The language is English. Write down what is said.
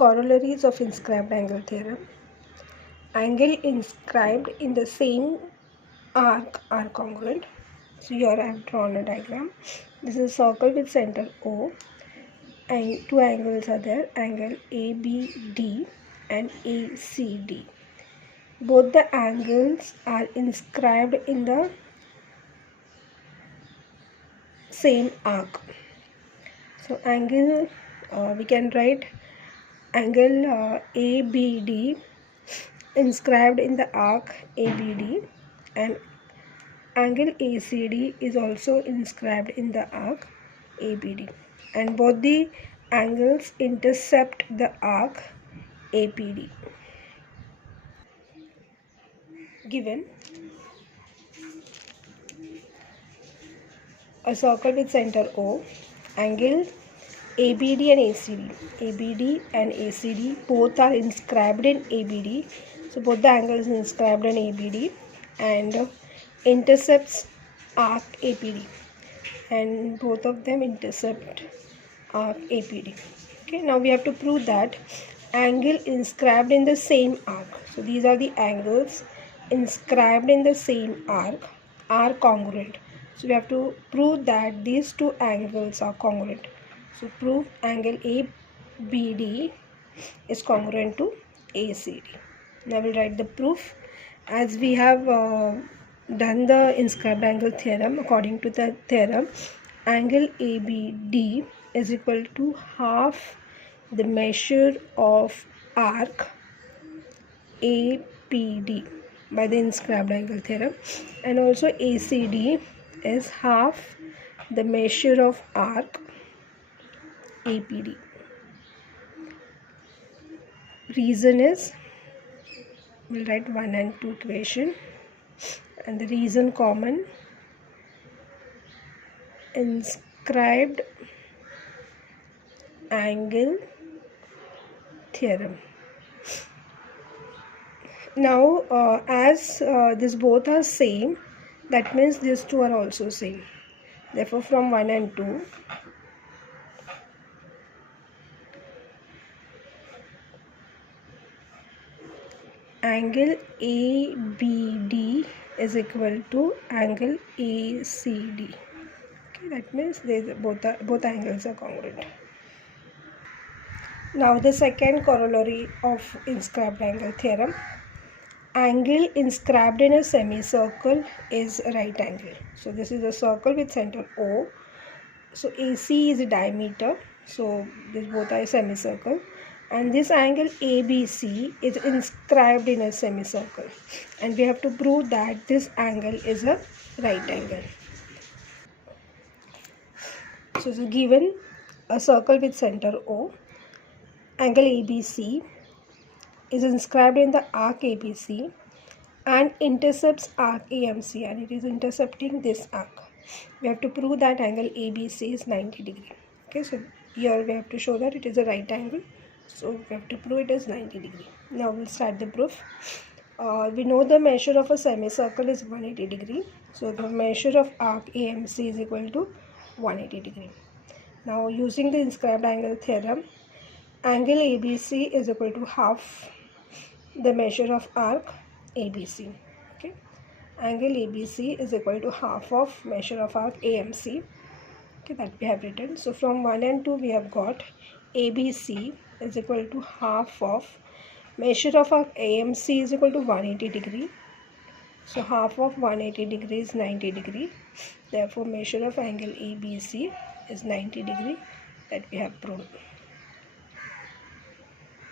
Corollaries of inscribed angle theorem. Angle inscribed in the same arc are congruent. So here I have drawn a diagram. This is a circle with center O, and two angles are there, angle ABD and ACD. Both the angles are inscribed in the same arc. So angle, we can write angle ABD inscribed in the arc ABD, and angle ACD is also inscribed in the arc ABD, and both the angles intercept the arc APD. Given a circle with center O, angle ABD and ACD both are inscribed in ABD. So both the angles are inscribed in ABD and intercepts arc APD, and both of them intercept arc APD. Okay, now we have to prove that angle inscribed in the same arc, so these are the angles inscribed in the same arc, are congruent. So we have to prove that these two angles are congruent. So prove angle ABD is congruent to ACD. Now we'll write the proof. As we have done the inscribed angle theorem, according to the theorem, angle ABD is equal to half the measure of arc APD by the inscribed angle theorem, and also ACD is half the measure of arc APD. Reason is, we'll write 1 and 2 equation, and the reason common, inscribed angle theorem. Now as this both are same, that means these two are also same. Therefore from 1 and 2, angle ABD is equal to angle ACD. Okay, that means both angles are congruent. Now the second corollary of inscribed angle theorem. Angle inscribed in a semicircle is a right angle. So this is a circle with center O. So AC is a diameter. So these both are a semicircle. And this angle ABC is inscribed in a semicircle. And we have to prove that this angle is a right angle. So given a circle with center O, angle ABC is inscribed in the arc ABC and intercepts arc AMC, and it is intercepting this arc. We have to prove that angle ABC is 90 degree. Okay, so here we have to show that it is a right angle. So we have to prove it is 90 degree. Now we'll start the proof. We know the measure of a semicircle is 180 degree. So the measure of arc AMC is equal to 180 degree. Now using the inscribed angle theorem, angle ABC is equal to half the measure of arc ABC. Okay, angle ABC is equal to half of measure of arc AMC. Okay, that we have written. So from 1 and 2 we have got ABC is equal to half of measure of arc AMC is equal to 180 degree. So half of 180 degree is 90 degree. Therefore measure of angle ABC is 90 degree, that we have proved.